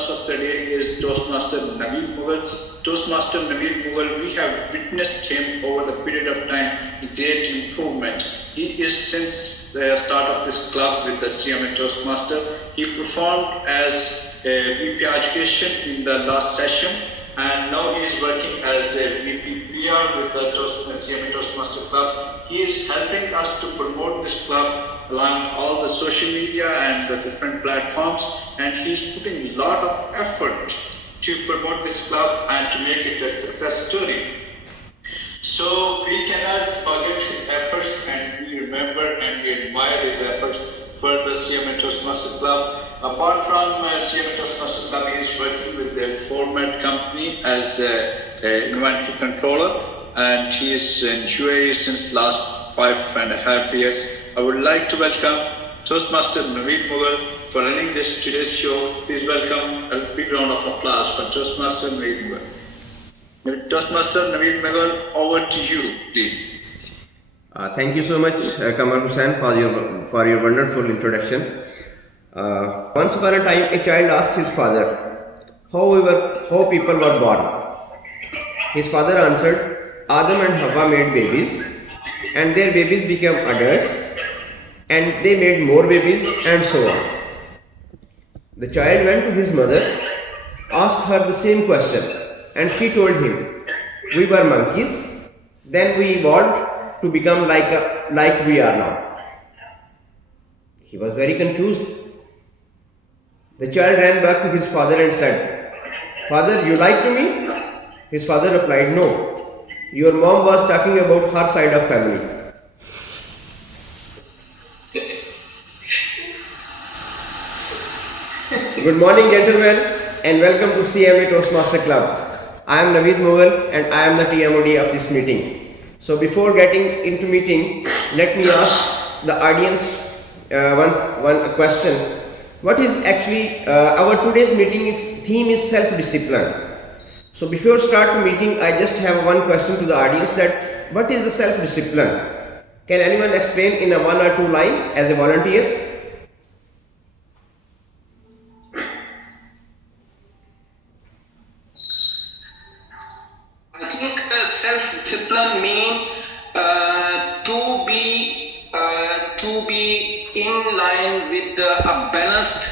honors of the day is Toastmaster Naveed Mughal. Toastmaster Naveed Mughal, we have witnessed him over the period of time great improvement. He is since the start of this club with the CMA Toastmaster. He performed as a VP Education in the last session, and now he is working as a VP PR with the CMA Toastmaster Club. He is helping us to promote this club along all the social media and the different platforms, and he is putting a lot of effort to promote this club and to make it a success story. So we cannot forget his efforts, and we remember and we admire his efforts for the CMA Toastmaster Club. Apart from CMA Toastmaster Club, he is working with the Format company as an inventory controller, and he is in UAE since last 5.5 years. I would like to welcome Toastmaster Naveed Mughal for running today's show. Please welcome a big round of applause for Toastmaster Naveed Mughal. Toastmaster Naveed Mughal, over to you, please. Thank you so much, Kamal Hussain, for your wonderful introduction. Once upon a time, a child asked his father how people were born. His father answered, Adam and Hawa made babies, and their babies became adults, and they made more babies, and so on. The child went to his mother, asked her the same question, and she told him, we were monkeys, then we evolved to become like we are now. He was very confused. The child ran back to his father and said, Father, you lied to me? His father replied, no, your mom was talking about her side of family. Good morning, gentlemen, and welcome to CMA Toastmaster Club. I am Naveed Mughal, and I am the TMOD of this meeting. So before getting into meeting, let me ask the audience one question. What is actually our today's meeting theme is self-discipline. So before start the meeting, I just have one question to the audience, that what is the self-discipline? Can anyone explain in a 1 or 2 line as a volunteer? I think self-discipline means to be in line with a balanced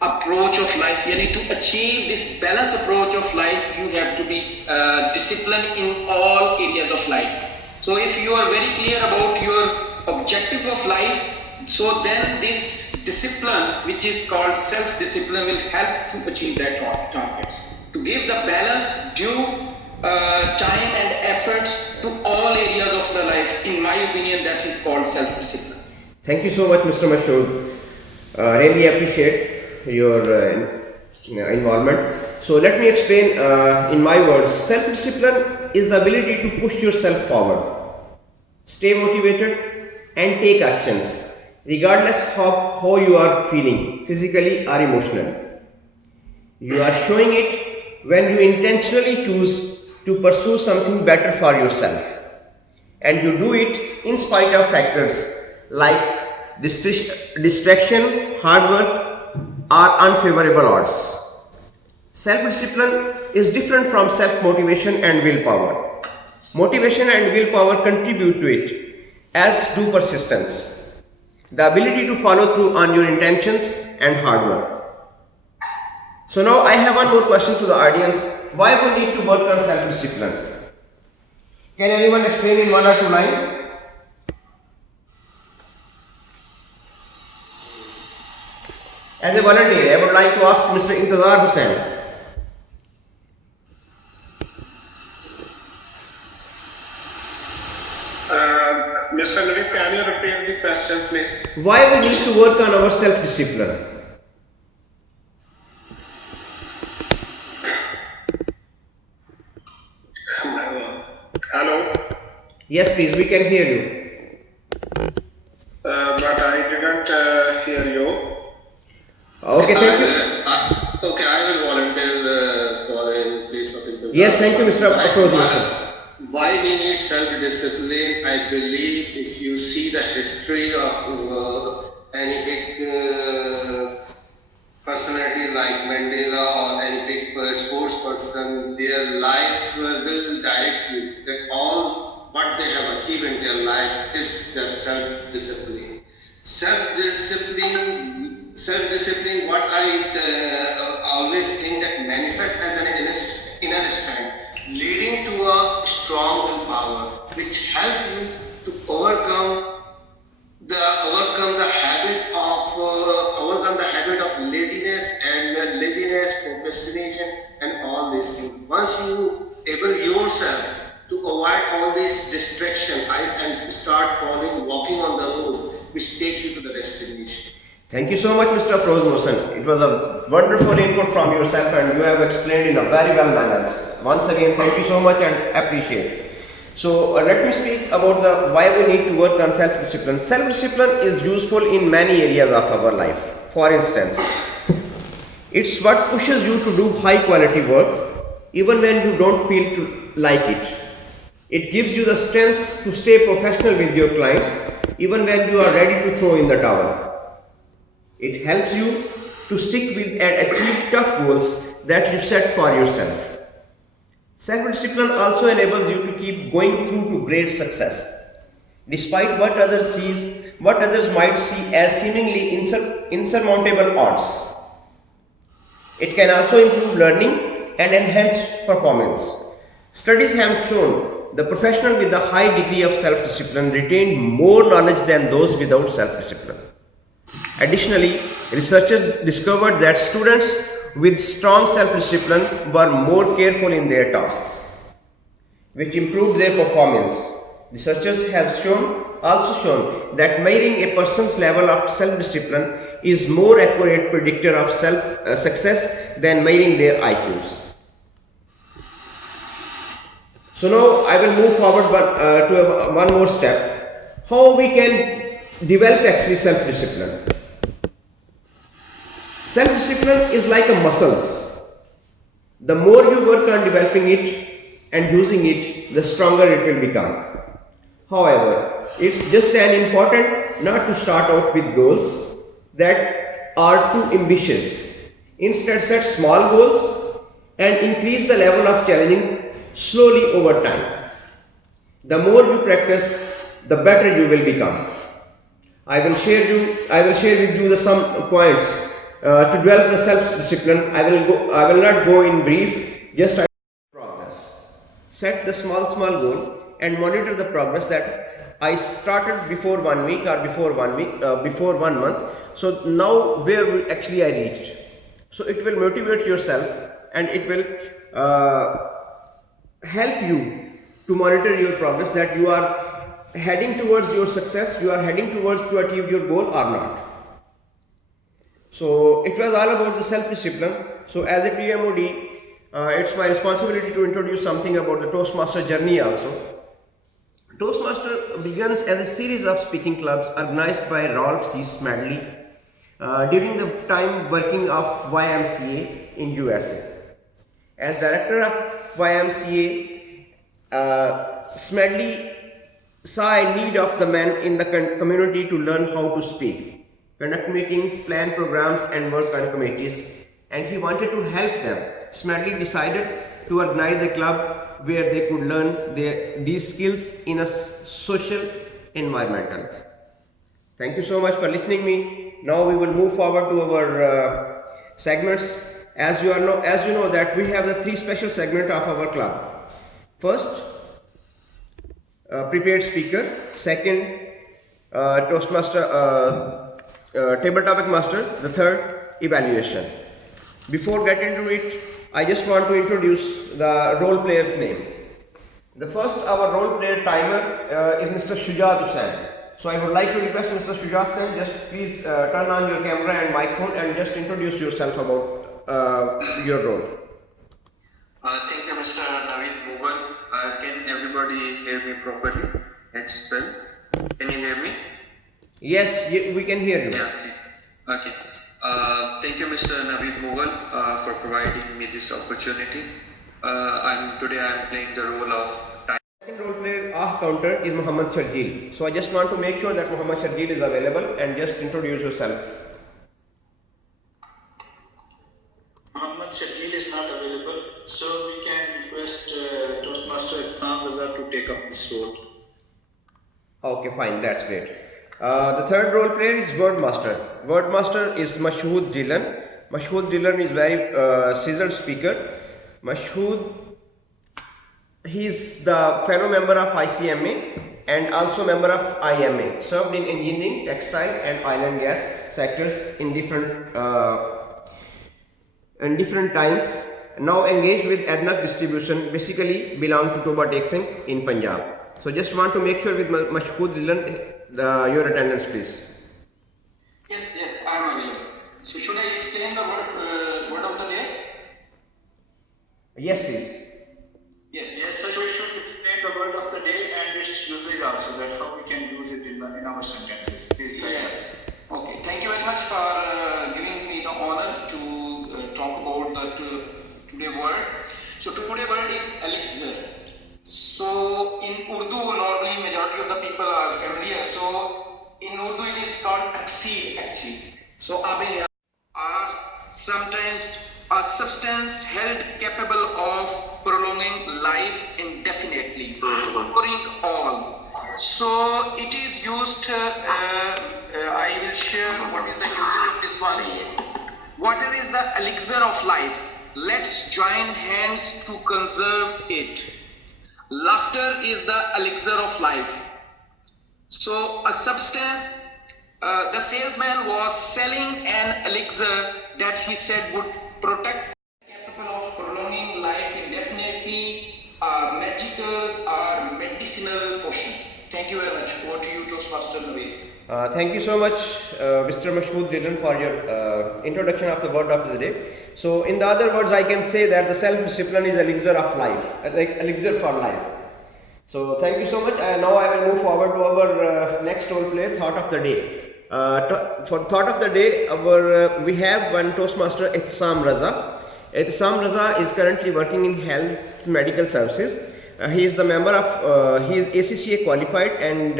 approach of life. You need to achieve this balanced approach of life. You have to be disciplined in all areas of life. So if you are very clear about your objective of life, so then this discipline, which is called self-discipline, will help to achieve that targets. To give the balance, due time and efforts to all areas of the life. In my opinion, that is called self-discipline. Thank you so much, Mr. Mashood. Really appreciate your involvement. So let me explain in my words. Self-discipline is the ability to push yourself forward, stay motivated, and take actions regardless of how you are feeling, physically or emotionally. You are showing it when you intentionally choose to pursue something better for yourself, and you do it in spite of factors like distraction, hard work, or unfavorable odds. Self-discipline is different from self-motivation and willpower. Motivation and willpower contribute to it, as do persistence, the ability to follow through on your intentions, and hard work. So now I have one more question to the audience. Why we need to work on self-discipline? Can anyone explain in 1 or 2 lines? As a volunteer, I would like to ask Mr. Intizar Hussain. Mr. Naveed, can you repeat the question, please? Why we need to work on our self-discipline? Hello? Yes, please, we can hear you. But I didn't hear you. Okay, thank you. Okay, I will volunteer for in place of Intizar. Yes, thank you, Mr. Afroz. Why we need self-discipline? I believe if you see the history of any big personality like Mandela or person, their life will direct you that all what they have achieved in their life is the self-discipline. Self-discipline, what I always think that manifests as an inner strength, leading to a strong willpower, which help you to overcome the habit of laziness and procrastination, and all these things. Once you able yourself to avoid all this distraction and start walking on the road which take you to the destination. Thank you so much, Mr. Afroz Mohsen. It was a wonderful input from yourself and you have explained in a very well manner. Once again, thank you so much and appreciate. So let me speak about why we need to work on self-discipline. Self-discipline is useful in many areas of our life. For instance, it's what pushes you to do high quality work even when you don't feel like it. It gives you the strength to stay professional with your clients even when you are ready to throw in the towel. It helps you to stick with and achieve tough goals that you set for yourself. Self-discipline also enables you to keep going through to great success, despite what others might see as seemingly insurmountable odds. It can also improve learning and enhance performance. Studies have shown the professional with a high degree of self-discipline retain more knowledge than those without self-discipline. Additionally, researchers discovered that students with strong self-discipline were more careful in their tasks, which improved their performance. Researchers have also shown that measuring a person's level of self-discipline is more accurate predictor of success than measuring their IQs. So now I will move forward to one more step. How we can develop actually self-discipline. Self-discipline is like a muscles. The more you work on developing it and using it, the stronger it will become. However, it's just as important not to start out with goals that are too ambitious. Instead, set small goals and increase the level of challenging slowly over time. The more you practice, the better you will become. I will share with you some points to develop the self-discipline. I will not go in brief. Just progress. Set the small goal and monitor the progress that I started before 1 week or before 1 month. So now where actually I reached. So it will motivate yourself and it will help you to monitor your progress, that you are heading towards your success, you are heading towards to achieve your goal or not. So it was all about the self-discipline. So as a PMOD, it's my responsibility to introduce something about the Toastmaster journey also. Toastmaster begins as a series of speaking clubs organized by Rolf C. Smedley during the time working of YMCA in USA. As director of YMCA, Smedley saw a need of the men in the community to learn how to speak, conduct meetings, plan programs and work on committees, and he wanted to help them. Smedley decided to organize a club where they could learn these skills in a social environment. Thank you so much for listening me. Now we will move forward to our segments. As you know that we have the 3 special segments of our club. First, prepared speaker. Second, Toastmaster, table topic master. The third, evaluation. Before getting into it, I just want to introduce the role player's name. The first, our role player timer is Mr. Shujat Hussain. So I would like to request Mr. Shujat Hussain, just please turn on your camera and microphone and just introduce yourself about your role. Thank you, Mr. Naveed Mughal. Can everybody hear me properly? It's well. Can you hear me? Yes, we can hear you. Yeah. Okay. Thank you, Mr. Naveed Mughal, for providing me this opportunity. Today I am playing the role of time. Second role player off counter is Muhammad Sharjeel. So I just want to make sure that Muhammad Sharjeel is available and just introduce yourself. Muhammad Sharjeel is not not available, so we can request Toastmaster Ihsan Raza to take up this role. Okay, fine, that's great. The third role player is Wordmaster. Wordmaster is Mashhood Jilan. Mashhood Jilan is very seasoned speaker. Mashhood, he is the fellow member of ICMA and also member of IMA, served in engineering, textile and oil and gas sectors in different times. Now engaged with ADNOC distribution, basically belong to Toba Texan in Punjab. So just want to make sure with Mashhood Jilan, your attendance please. Yes, I am available. So should I explain the word of the day? Yes please. Yes, sir, we should explain the word of the day and its usage also, that how we can use it in our sentences. Please try Yes. Okay. Thank you very much for giving me the honor to talk about the today word. So today word is elixir. So in Urdu, normally majority of the people are familiar. So in Urdu, it is called taksir actually. So abe are sometimes a substance held capable of prolonging life indefinitely, curing all. So it is used, I will share what is the usage of this one. Water is the elixir of life. Let's join hands to conserve it. Laughter is the elixir of life. So a substance, the salesman was selling an elixir that he said would protect, capable of prolonging life indefinitely, magical or medicinal potion. Thank you very much. Over to you, Toastmaster Naveed. Thank you so much, Mr. Mashhood Jilan, for your introduction of the word of the day. So, in the other words, I can say that the self-discipline is elixir of life, like elixir for life. So, thank you so much. Now I will move forward to our next role play, thought of the day. For thought of the day, we have one Toastmaster, Ihsan Raza. Ihsan Raza is currently working in health medical services. He is the member of, he is ACCA qualified, and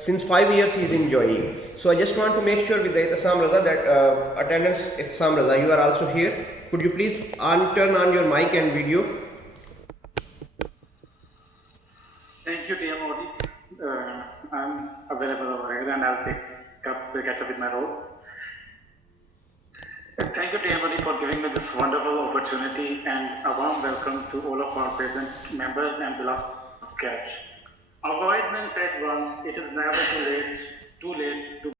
since 5 years he is in JOE. So I just want to make sure with the Ihsan Raza that attendance Ihsan Raza, you are also here. Could you please turn on your mic and video? Thank you, TM Modi. I'm available over here and I'll catch up with my role. Thank you, TM Modi, for giving me this wonderful opportunity, and a warm welcome to all of our present members and beloved guests. A wise man said once, it is never too late to.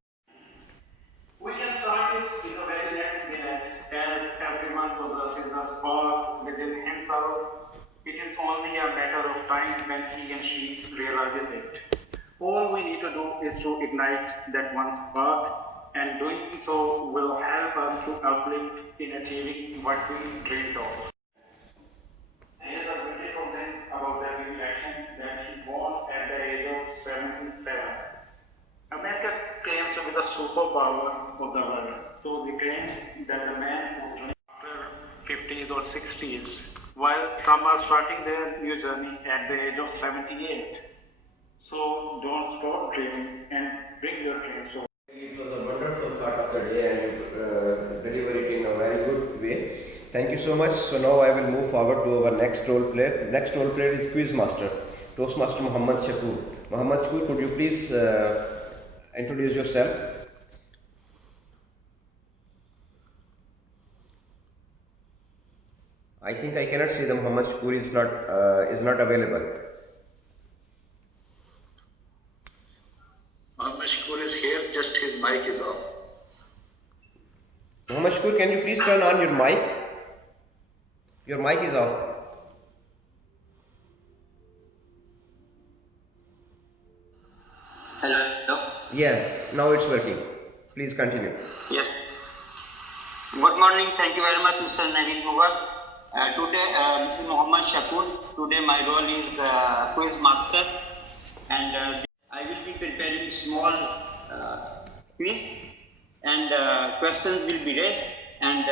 We can start it in the very next minute, as everyone possesses a spark within himself. It is only a matter of time when he and she realizes it. All we need to do is to ignite that one spark, and doing so will help us to uplift in achieving what we dreamed of. Here's a beautiful thing about the reaction that she born at the age of 77. America claims to be the superpower of the world. So we claim that the man who after 50s or 60s, while some are starting their new journey at the age of 78. So don't stop dreaming and bring your dreams home. It was a wonderful thought of the day, and you delivered it in a very good way. Thank you so much. So now I will move forward to our next role player. The next role player is Quizmaster, Toastmaster Muhammad Shakur. Muhammad Shakur, could you please introduce yourself? I think I cannot see the Muhammad Shakur is not available. Muhammad Shakur is here, just his mic is off. Muhammad Shakur, can you please turn on your mic? Your mic is off. Hello. Yeah, now it's working. Please continue. Yes. Good morning. Thank you very much, Mr. Naveed Mughal. Today, this is Muhammad Shakur. Today, my role is quiz master, and I will be preparing small quiz, and questions will be raised, and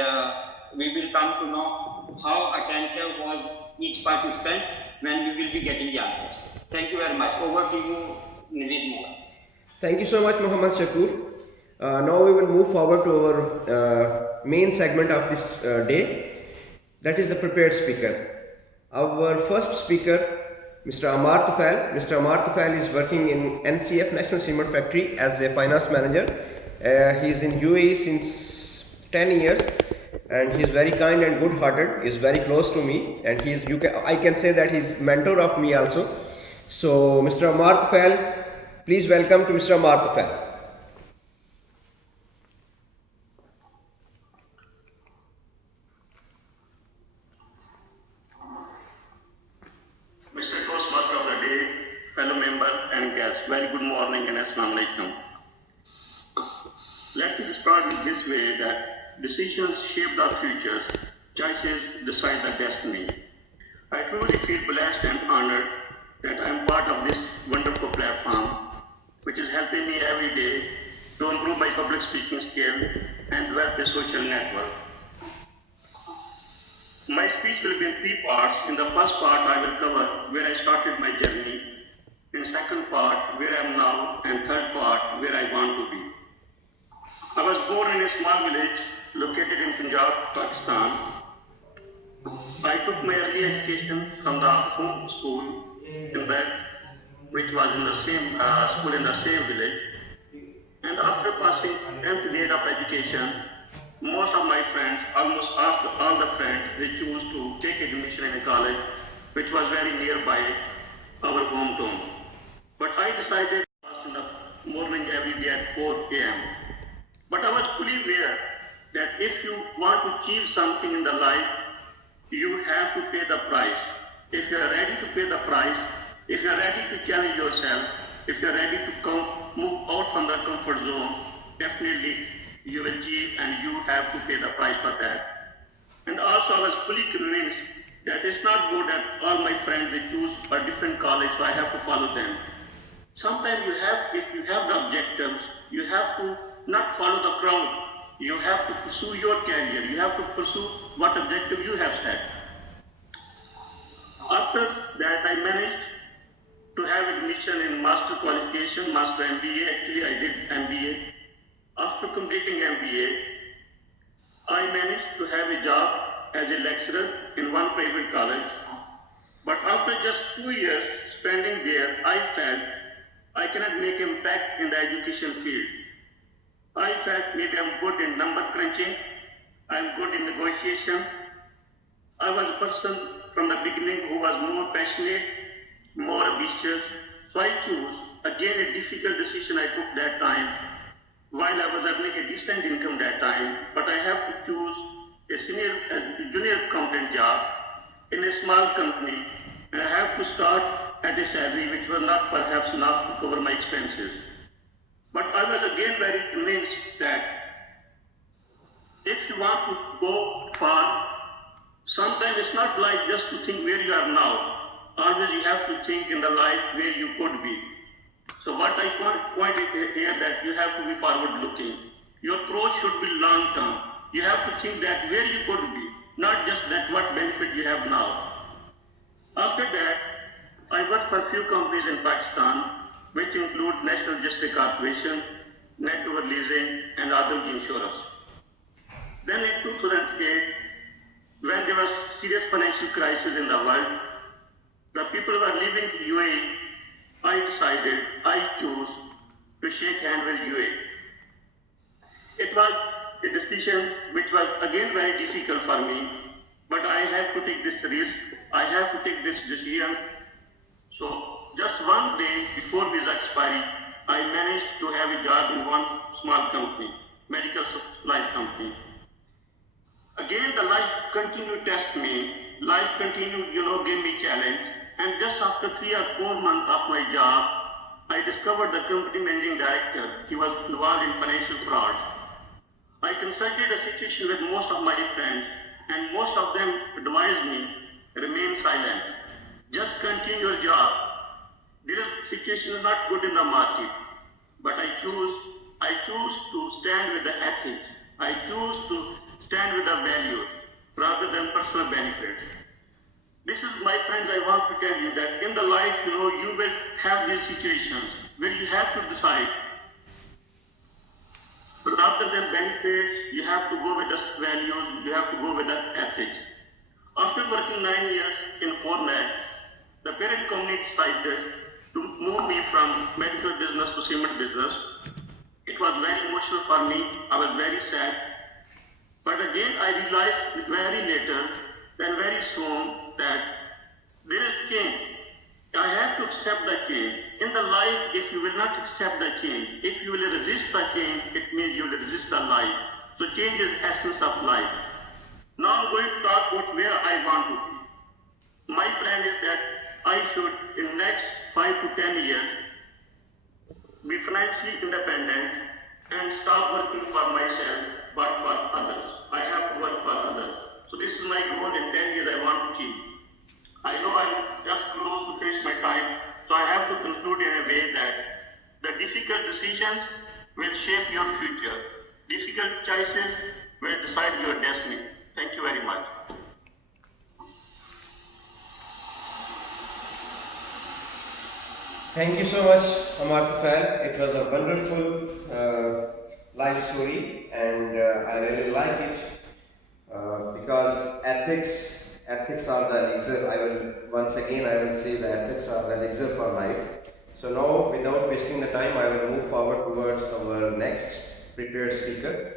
we will come to know how attentive was each participant when we will be getting the answers. Thank you very much. Over to you, Naveed Mughal. Thank you so much, Muhammad Shakur. Now we will move forward to our main segment of this day. that is the prepared speaker. Our first speaker, Mr. Amar Tufail. Mr. Amar Tufail is working in NCF, National Cement Factory, as a finance manager. He is in UAE since 10 years, and he is very kind and good hearted. He is very close to me, and I can say that he is mentor of me also. So Mr. Amar Tufail, please welcome to Mr. Amar Tufail. Mr. Toastmaster of the day, fellow member and guests, very good morning and Assalamu alaikum. Let me start with this way that decisions shape our futures, choices decide the destiny. I truly feel blessed and honored that I am part of this wonderful platform, which is helping me every day to improve my public speaking skill and develop a social network. My speech will be in 3 parts. In the first part, I will cover where I started my journey. In second part, where I am now, and third part, where I want to be. I was born in a small village located in Punjab, Pakistan. I took my early education from the home school in Bed, which was in the same school in the same village. And after passing 10th grade of education, most of my friends, almost all the friends, they chose to take admission in a college which was very nearby our hometown. But I decided to pass in the morning every day at 4 a.m. But I was fully aware that if you want to achieve something in the life, you have to pay the price. If you are ready to pay the price, if you are ready to challenge yourself, if you are ready to move out from the comfort zone, definitely you will achieve and you have to pay the price for that. And also I was fully convinced that it's not good that all my friends they choose a different college, so I have to follow them. Sometimes if you have the objectives, you have to not follow the crowd. You have to pursue your career. You have to pursue what objective you have set. After that, I managed to have admission in master qualification, master MBA. Actually, I did MBA. After completing MBA, I managed to have a job as a lecturer in one private college. But after just 2 years spending there, I felt I cannot make impact in the education field. I felt maybe I'm good in number crunching, I'm good in negotiation. I was a person from the beginning who was more passionate, more ambitious. So I chose, again a difficult decision I took that time, while I was earning a decent income that time, but I have to choose a junior accountant job in a small company, and I have to start at a salary which was not perhaps enough to cover my expenses. But I was again very convinced that if you want to go far, sometimes it's not like just to think where you are now. Always you have to think in the life where you could be. So what I point here that you have to be forward looking. Your approach should be long term. You have to think that where you could be, not just that what benefit you have now. After that, I worked for a few companies in Pakistan, which include National Logistic Corporation, Network Leasing, and Adamji Insurance. Then in 2008, when there was serious financial crisis in the world, the people who were leaving UAE, I chose to shake hands with UAE. It was a decision which was again very difficult for me, but I had to take this risk, I have to take this decision. So just one day before visa expiry, I managed to have a job in one small company, medical supply company. Again, the life continued to test me. Life continued, give me challenge. And just after 3 or 4 months of my job, I discovered the company managing director. He was involved in financial fraud. I consulted the situation with most of my friends, and most of them advised me, remain silent. Just continue your job. This situation is not good in the market, but I choose to stand with the ethics. I choose to stand with the values rather than personal benefits. This is, my friends, I want to tell you that in the life, you will have these situations where you have to decide. Rather than benefits, you have to go with the values, you have to go with the ethics. working 9 years in Fortnite, the parent company decided to move me from medical business to cement business. It was very emotional for me. I was very sad. But again, I realized very later, then very soon, that there is change. I have to accept the change. In the life, if you will not accept the change, if you will resist the change, it means you will resist the life. So change is essence of life. Now I'm going to talk about where I want to be. My plan is that I should, in next 5 to 10 years, be financially independent and stop working for myself, but for others. I have to work for others. So this is my goal in 10 years I want to keep. I know I'm just close to finish my time, so I have to conclude in a way that the difficult decisions will shape your future. Difficult choices will decide your destiny. Thank you very much. Thank you so much, Amar Tufel. It was a wonderful life story, and I really like it because ethics are the elixir. I will say the ethics are the elixir for life. So now, without wasting the time, I will move forward towards our next prepared speaker.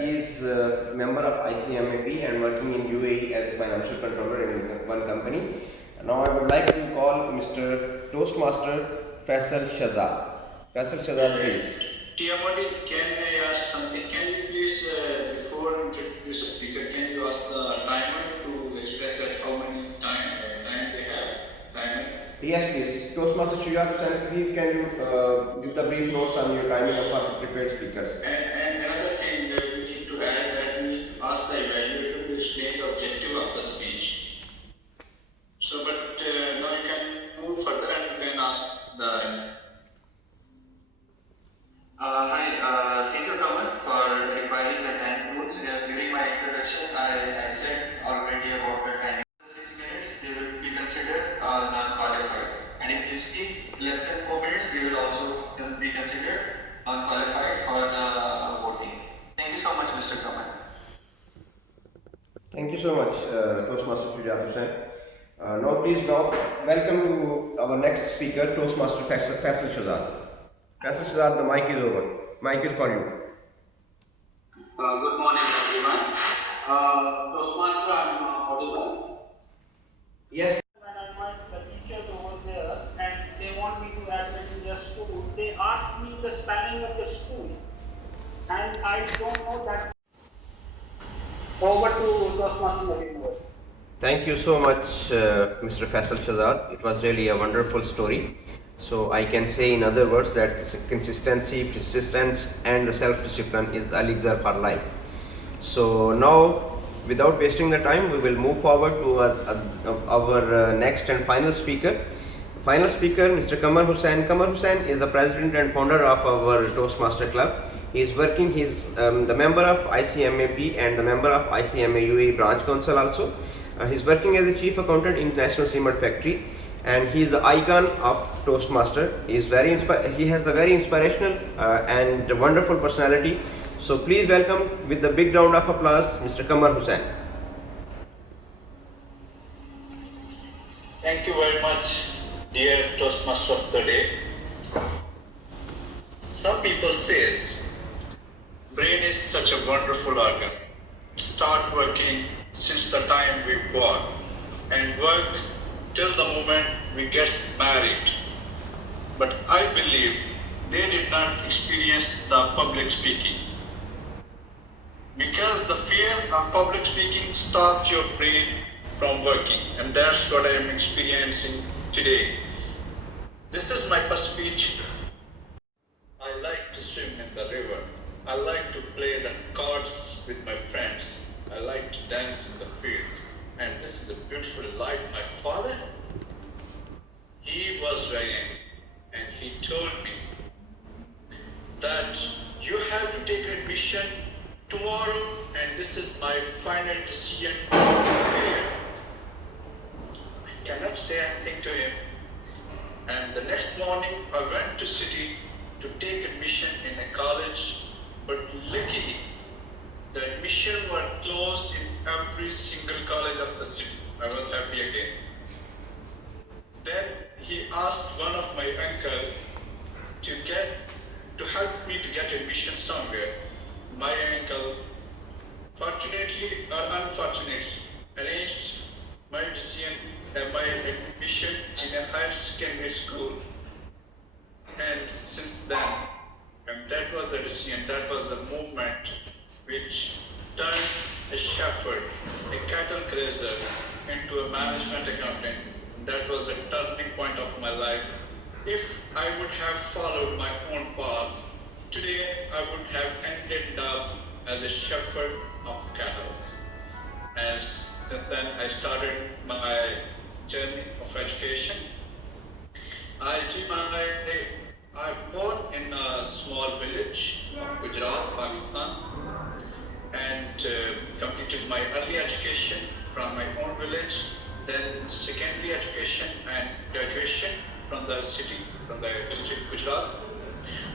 He is a member of ICMAB and working in UAE as a financial controller in one company. Now I would like to call Mr. Toastmaster Faisal Shahzad. Faisal Shahzad, please. Tiamodi, can I ask something? Can you please, before introduce the speaker, can you ask the timer to express that how many time they have? Timer? Yes, please. Toastmaster Shahzad, please can you give the brief notes on your timing of our prepared speakers? And another thing we need to add that we ask the evaluator to explain the objective of the speech. So, but now you can move further and you can ask the. Hi, thank you, Kamal, for requiring the time rules. During my introduction, I said already about the time. 6 minutes, they will be considered non-qualified. And if you speak less than 4 minutes, they will also be considered non-qualified for the voting. Thank you so much, Mr. Kamal. Thank you so much, Toastmaster Shahzad. Now please welcome to our next speaker, Toastmaster Faisal Shahzad. Faisal Shahzad, the mic is over. Mic is for you. Good morning, everyone. Toastmaster, I'm audible. Yes. When I met the teachers over there and they want me to admit in their school, they asked me the spelling of the school. And I don't know that. Over to Toastmaster Naveen Moore. Thank you so much, Mr. Faisal Shahzad. It was really a wonderful story. So I can say in other words that consistency, persistence and the self-discipline is the elixir for life. So now, without wasting the time, we will move forward to our next and final speaker. Final speaker, Mr. Qamar Hussain. Qamar Hussain is the president and founder of our Toastmaster Club. He is working, he is the member of ICMAB and the member of ICMA UAE branch council also. He is working as a chief accountant in National Cement Factory, and he is the icon of Toastmaster. He is he has a very inspirational and wonderful personality. So please welcome with the big round of applause, Mr. Qamar Hussain. Thank you very much, dear Toastmaster of the day. Some people says, brain is such a wonderful organ. Start working since the time we born and work till the moment we get married. But I believe they did not experience the public speaking. Because the fear of public speaking stops your brain from working, and that's what I am experiencing today. This is my first speech. I like to swim in the river. I like to play the cards with my friends. I like to dance in the fields. And this is a beautiful life. My father, he was very angry, and he told me that you have to take admission tomorrow, and this is my final decision. I cannot say anything to him. And the next morning, I went to city to take admission in a college, but luckily, the admission were closed in every single college of the city. I was happy again. Then he asked one of my uncle to help me to get admission somewhere. My uncle, fortunately or unfortunately, arranged my decision, my admission in a higher secondary school. And since then, and that was the decision, that was the movement which turned a shepherd, a cattle grazer, into a management accountant. That was a turning point of my life. If I would have followed my own path, today I would have ended up as a shepherd of cattle. And since then, I started my journey of education. I'm born in a small village of Gujarat, Pakistan, and completed my early education from my own village, then secondary education and graduation from the city, from the district Gujarat.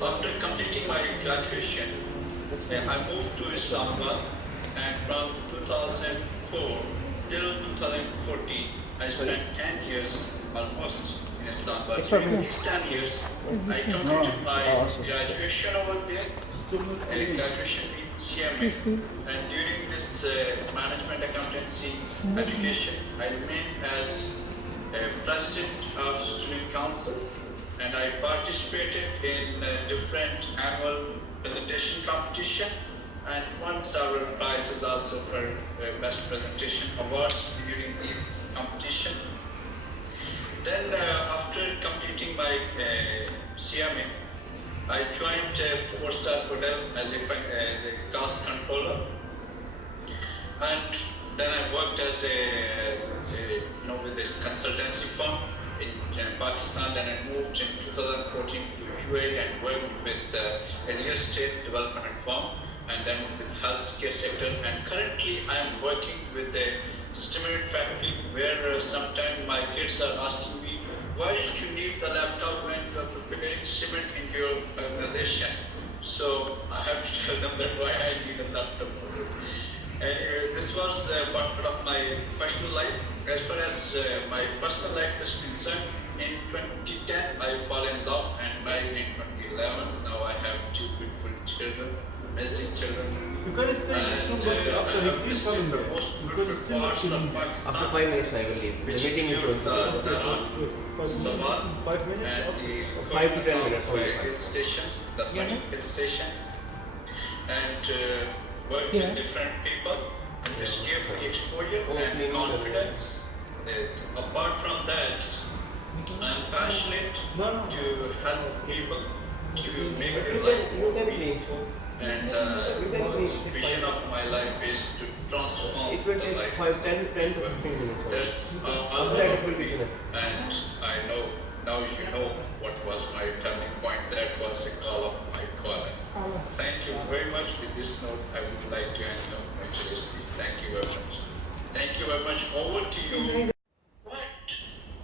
After completing my graduation, I moved to Islamabad, and from 2004 till 2014, I spent 10 years almost in Islamabad. During these 10 years, I completed my graduation over there, graduation in CMA, and during this management accountancy education, I remained as president of student council, and I participated in different annual presentation competition and won several prizes also for best presentation awards during these competition. Then after completing my CMA, I joined a 4-star hotel as a cost controller, and then I worked as with this consultancy firm in Pakistan. Then I moved in 2014 to UAE and worked with a real estate development firm, and then with healthcare sector. And currently I am working with a cement factory where sometimes my kids are asking me, why you need the laptop when you are preparing cement in your organization? So I have to tell them that why I need a laptop for this. Anyway, this was part of my professional life. As far as my personal life is concerned, in 2010 I fell in love and married in 2011. Now I have 2 beautiful children, amazing children. Because it's still I have visited the most beautiful parts of Pakistan. After 5 minutes, I will leave. The meeting is going to Sabah 5 minutes and the 5 to 10 minutes only. hill stations, the Mani hill station, and work with different people, and this gave me exposure and confidence. That apart from that, I'm passionate to help people to make their life more meaningful, and the vision of my life is to transform It will the take life. 5, 10 to 15 minutes. There's After that, it will be enough. and I know now you know what was my turning point. That was a call of my father. Thank you very much. With this note, I would like to end up my today's speech. Thank you very much. Thank you very much. Over to you.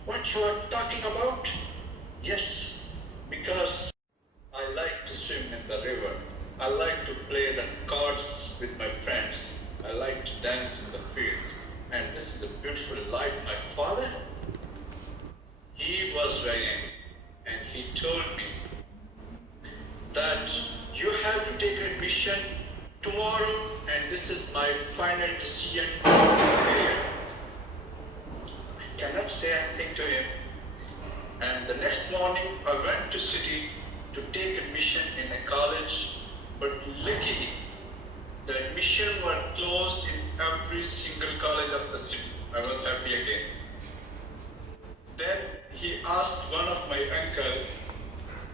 What you are talking about? Yes, because I like to swim in the river. I like to play the cards with my friends. I like to dance in the fields. And this is a beautiful life. My father, he was very angry, and he told me that you have to take admission tomorrow, and this is my final decision of my career. I cannot say anything to him. And the next morning, I went to city to take admission in a college, but luckily, the admission were closed in every single college of the city. I was happy again. Then he asked one of my uncle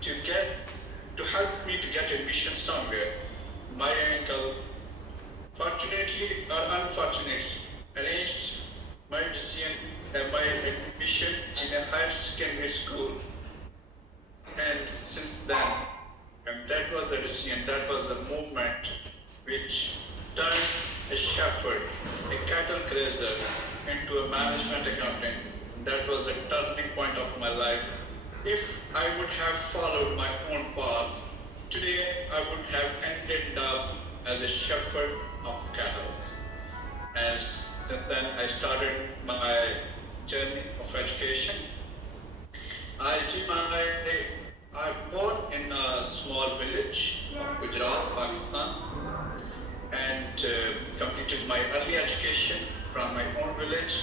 to help me to get admission somewhere. My uncle, fortunately or unfortunately, arranged my decision, my admission in a higher secondary school. And since then, and that was the decision, that was the movement which turned a shepherd, a cattle grazer, into a management accountant. That was a turning point of my life. If I would have followed my own path, today I would have ended up as a shepherd of cattle. And since then, I started my journey of education. I'm born in a small village of Gujarat, Pakistan, and completed my early education from my own village,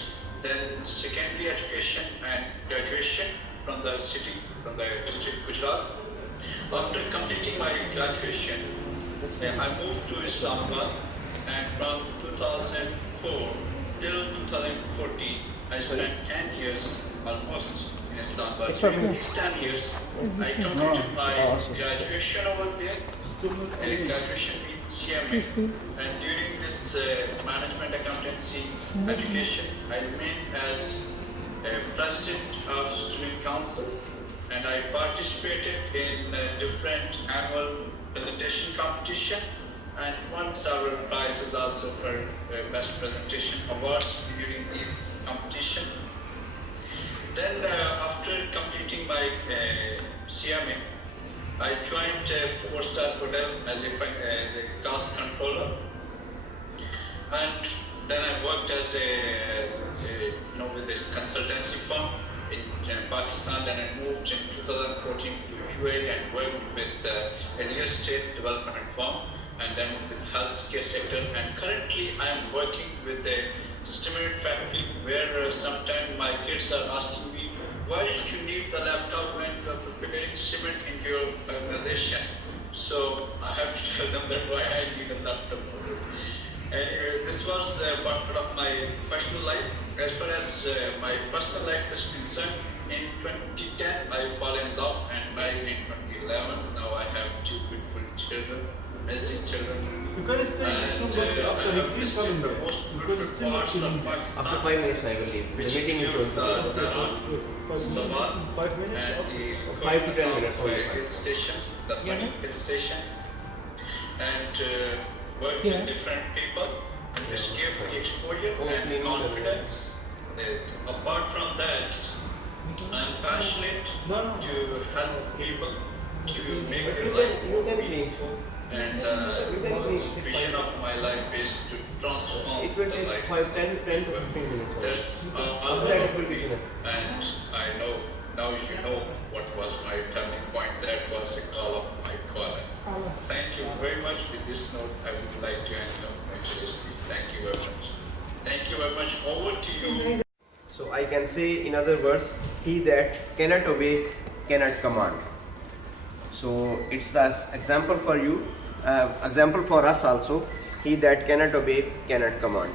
then secondary education and graduation from the city, from the district Gujarat. After completing my graduation, I moved to Islamabad, and from 2004 till 2014, I spent 10 years almost in Islamabad. During these 10 years, I completed my graduation over there, graduation in CMA, and during this management accountancy education, I remained as president of student council, and I participated in different annual presentation competition and won several prizes also for best presentation awards during these competition. Then after completing my CMA, I joined a 4-star hotel as a cost controller, and then I worked as with this consultancy firm in Pakistan. Then I moved in 2014 to UAE and worked with a real estate development firm, and then with healthcare sector. And currently I am working with a cement factory where sometimes my kids are asking me, why did you need the laptop when you are preparing cement in your organization? So I have to tell them that why I need a laptop for this. Anyway, this was part of my professional life. As far as my personal life is concerned, in 2010 I fell in love and married in 2011. Now I have 2 beautiful children, amazing children. You can stay just 2 buses after he please come in the most beautiful parts of Pakistan. After 5 minutes, I will leave. The Which meeting is include going the to Sabah 5 minutes and after. the 5 to 10 minutes only. hill stations, the Mani hill station, and work with different people, and this gave me exposure and confidence. That apart from that, I'm passionate to help people to make their life more meaningful, and the vision of my life is to transform It will the take life 5, 10 to 15 minutes. There's After that it will be enough. and I know now you know what was my turning point. That was a call of my father. Thank you very much. With this note, I would like to end up my today's speech. Thank you very much. Thank you very much. Over to you. So I can say in other words, he that cannot obey cannot command. So it's the example for you, example for us also. He that cannot obey cannot command.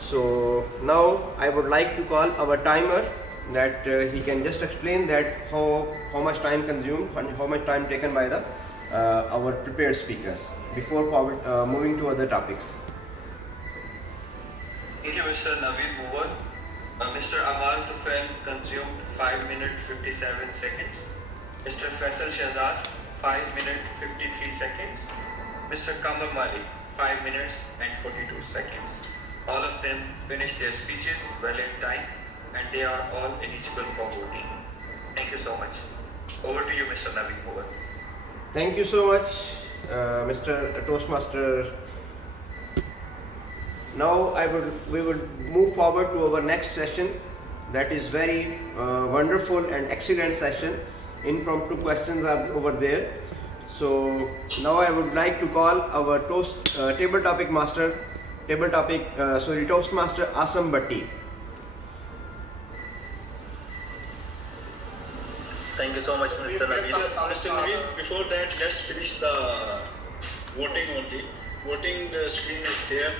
So now I would like to call our timer, that he can just explain that how much time consumed and how much time taken by the our prepared speakers before moving to other topics. Thank you, Mr. Naveed Muwad. Mr. Amal Tufail consumed 5 minutes 57 seconds. Mr. Faisal Shahzad 5 minutes 53 seconds. Mr. Kamal Malik 5 minutes and 42 seconds. All of them finished their speeches well in time, and they are all eligible for voting. Thank you so much. Over to you, Mr. Naveed Muwad. Thank you so much, Mr. Toastmaster. Now we would move forward to our next session. That is very wonderful and excellent session. Impromptu questions are over there. So now I would like to call our Toastmaster Asam Bhatti. Thank you so much, Mr. Naveed. Mr. Naveed, before that, let's finish the voting only. Voting screen is there.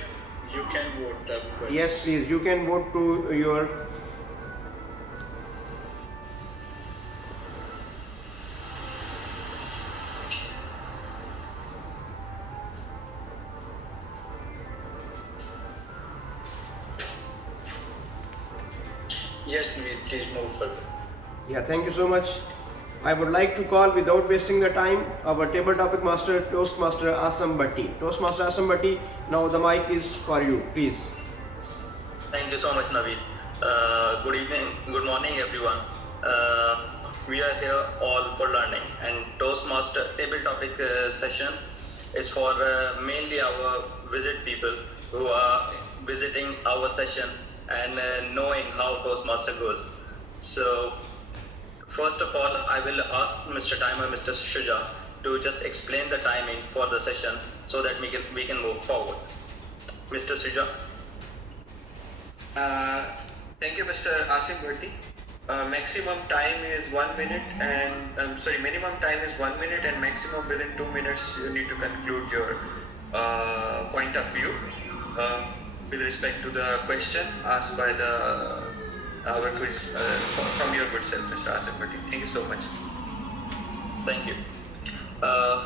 You can vote. Everybody. Yes, please. You can vote to your. Yes, Naveed, please move further. Yeah, thank you so much. I would like to call, without wasting the time, our table topic master, Toastmaster Asam Bhatti. Toastmaster Asam Bhatti, now the mic is for you, please. Thank you so much, Naveed. Good evening, good morning, everyone. We are here all for learning, and Toastmaster table topic session is for mainly our visit people who are visiting our session and knowing how Toastmaster goes. So, first of all, I will ask Mr. Timer, Mr. Shuja, to just explain the timing for the session so that we can move forward. Mr. Shuja. Thank you, Mr. Asim Bhatti. Maximum time is 1 minute and minimum time is 1 minute and maximum within 2 minutes you need to conclude your point of view with respect to the question asked by our quiz from your good self, Mr. Asim Bhatti. Thank you so much. Thank you.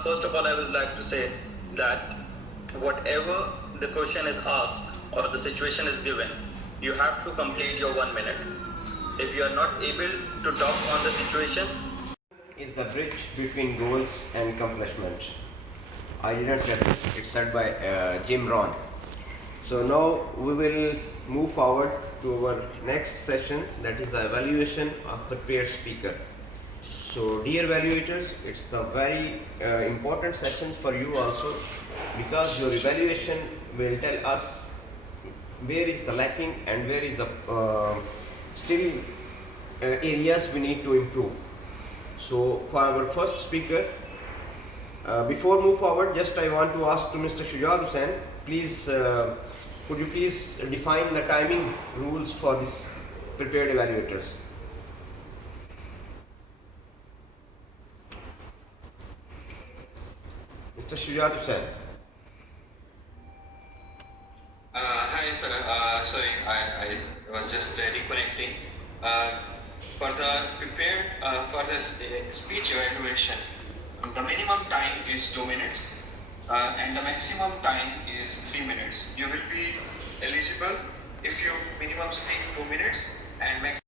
First of all, I would like to say that whatever the question is asked or the situation is given, you have to complete your 1 minute. If you are not able to talk on the situation, is the bridge between goals and accomplishments. I didn't say this, it's said by Jim Rohn. So now we will move forward to our next session, that is the evaluation of prepared speaker. So dear evaluators, it's the very important session for you also, because your evaluation will tell us where is the lacking and where is the still areas we need to improve. So for our first speaker, before move forward, just I want to ask to Mr. Shujat Hussain, please could you please define the timing rules for this prepared evaluators? Mr. Shujat Hussain. Hi sir, sorry, I was just reconnecting. For the prepared for the speech evaluation, the minimum time is 2 minutes and the maximum time is 3 minutes. You will be eligible if you minimum speak 2 minutes and max.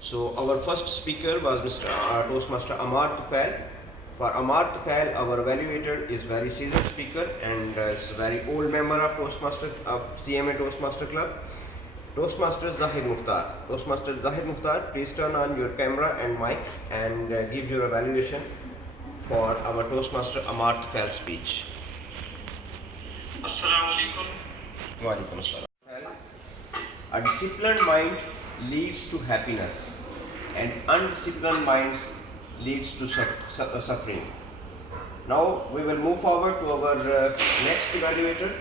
So our first speaker was Mr. Toastmaster Amar Tufail. For Amar Tufail, our evaluator is very seasoned speaker and is very old member of CMA Toastmaster Club. Toastmaster Zahid Mukhtar. Toastmaster Zahid Mukhtar, please turn on your camera and mic and give your evaluation for our Toastmaster Amar Tufail speech. Assalamu alaikum. Wa alaikum assalam. A disciplined mind leads to happiness and undisciplined minds leads to suffering. Now we will move forward to our next evaluator.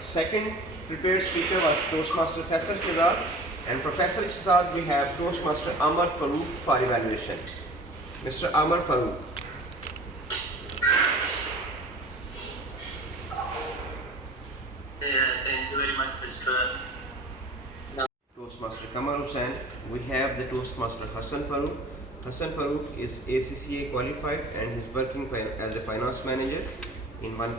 Second prepared speaker was Toastmaster Faisal Shahzad, and for Faisal Shahzad we have Toastmaster Amar Farooq for evaluation. Mr. Amar Farooq. Thank you very much, Mr. Toastmaster Kamal Hussain, we have the Toastmaster Hassan Farooq. Hassan Farooq is ACCA qualified and is working as a finance manager in one